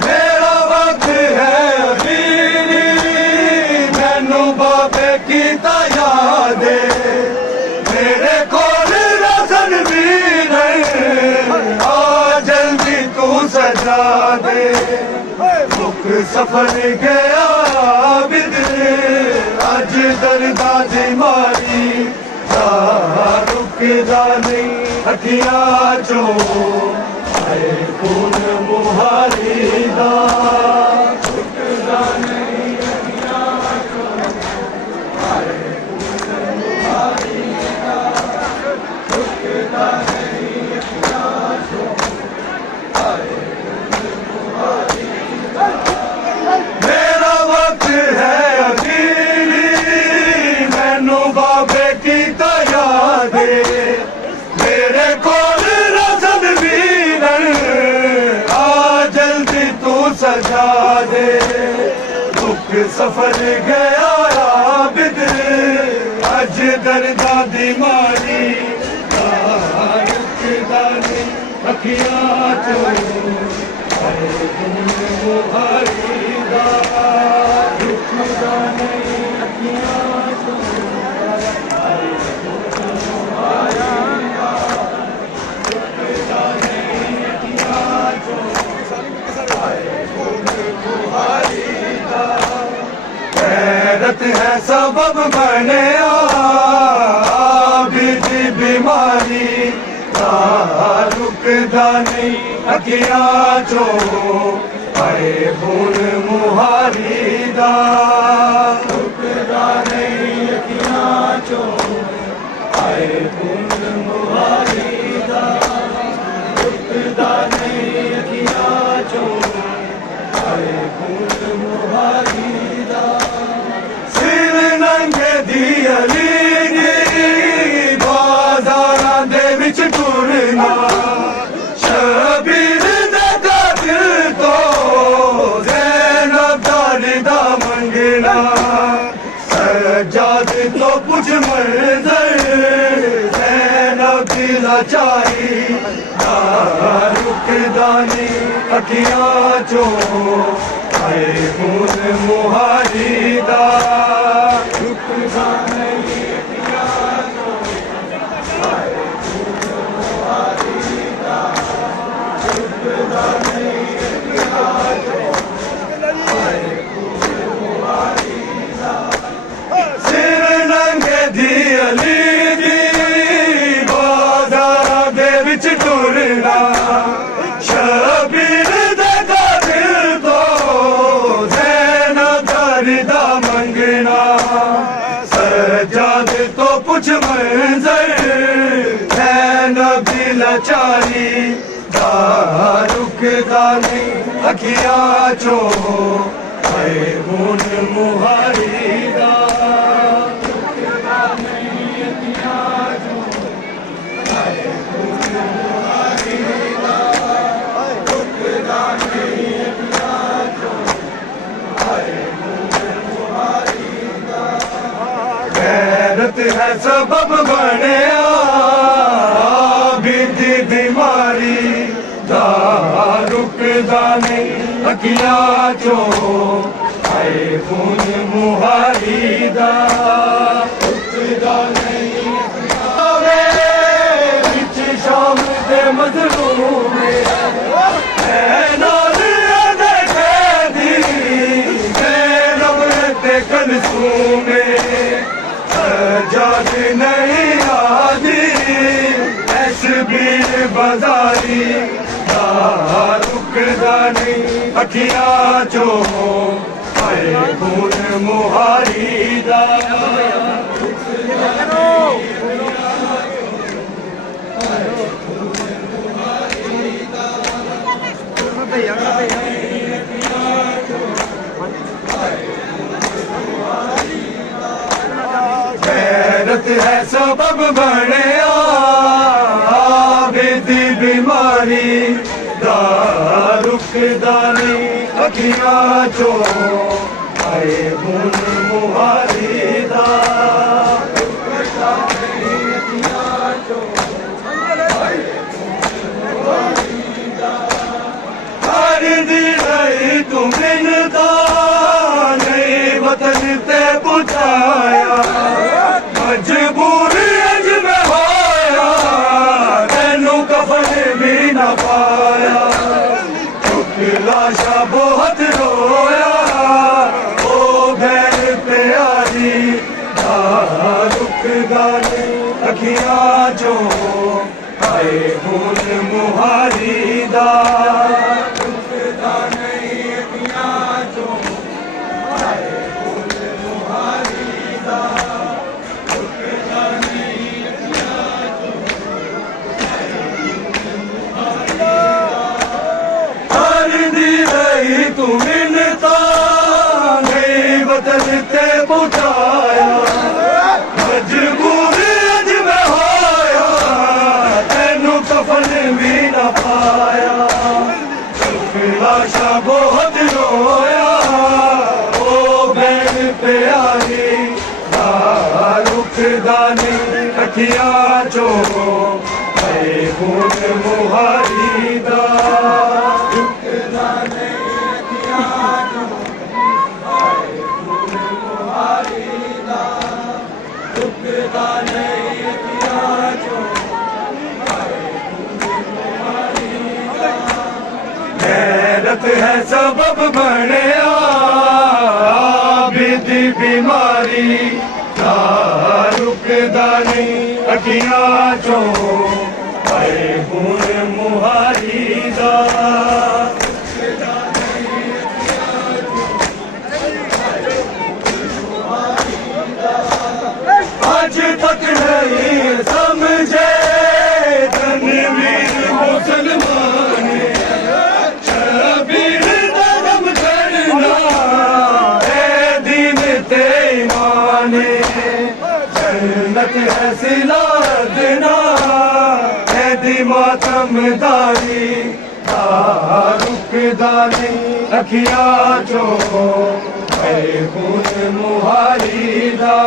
मेरा वक्त है अभी मैनू बाबे की याद मेरे कोल रसन भी नहीं आ जल्दी तू सजा दे मुख सफर गया बिद अज दर्दा दी मारी रुकदा नहीं अखियां चो आए खून मुहारी दा रुकदा नहीं अखियां चो आए खून मुहारी दा रुकदा नहीं अखियां चो आए खून मुहारी दा मेरा वक्त है अभी मैनू बाबे की याद मेरे कोल रसन भी नहीं आ जल्दी तू सजा दे दुख सफर गया बिद अज दर्दा दी मारी रुकदा नहीं अखियां चो आए खून मुहारी दा रुकदा नहीं अखियां चो आए खून मुहारी दा रुकदा नहीं अखियां चो आए खून मुहारी दा गैरत है सबब बने आबिदी बीमारी रुकदा नहीं अखियां चो आए खून मुहारी दा रुकदा नहीं अखियां चो आए खून मुहारी दा रुकदा नहीं अखियां चो आए खून मुहारी दा सिर नंगे दी अली बाजारां दे विच टुरना शबीर दे दिल तो ज़ैनब दा मंगना सज्जाद तो कुछ मंजर ज़ैनब दी लाचारी रुकदा नहीं अखियां चो आए खून मुहारी दा रुकदा नहीं अखियां चो आए खून मुहारी दा रुकदा नहीं अखियां चो आए खून मुहारी दा सिर नंगे दी अली दी बाजारां दे विच टुरना शबीर दे दिल तो ज़ैनब दा मंगना सज्जाद तो कुछ मंजर ज़ैनब दी लाचारी रुकदा नहीं अखियां चो आए खून मुहारी दा रुकदा नहीं अखियां चो आए खून मुहारी दा रुकदा नहीं अखियां चो आए खून मुहारी दा गैरत है सबब बने आबिदी बीमारी रुकदा नहीं अखियां चो आए खून मुहारी दा रुकदा नहीं विच शाम दे मजलूम कलसूम सजाद नहीं आदी शबीर बाजारी रुकदा नहीं अखियां चो आए खून मुहारी दा गैरत है सबब बनिया आबिद बीमारी दा रुकदा नहीं अखियां चो आए हुन मुहारी दा रुकदा नहीं अखियां चो हर दी रही तू मिलदा नहीं वतन ते बुझाया मजबूर अज मैं होया तेनू कफन भी ना पाया चुक लाशा बहुत रोया ओ भैन प्यारी रुकदा नहीं अखियां चो आए हुन मुहारी दा रुकदा नहीं अखियां चो आए हुन मुहारी दा रुकदा नहीं अखियां चो हर दी रही तू मिन्नता नहीं वतन ते बुझाया मजबूर अज मैं होया तेनू कफन भी ना पाया चुक लाशा बहुत रोया ओ भैन प्यारी रुकदा नहीं अखियां चो आए हुन मुहारी दा रुकदा नहीं अखियां चो आए हुन मुहारी दा रुकदा नहीं अखियां चो आए हुन मुहारी दा गैरत है सबब बनिया आबिद बीमारी दा रुकदा नहीं अखियां चो आए हुन मुहारी दा रुकदा नहीं अखियां चो आज तक नहीं समझे तनवीर मुसलमान शबीर दरम करना ए दीन ते ईमान जन्नत है सिला देना ए दी मातमदारी रुकदा नहीं अखियां चो आए हुन मुहारी दा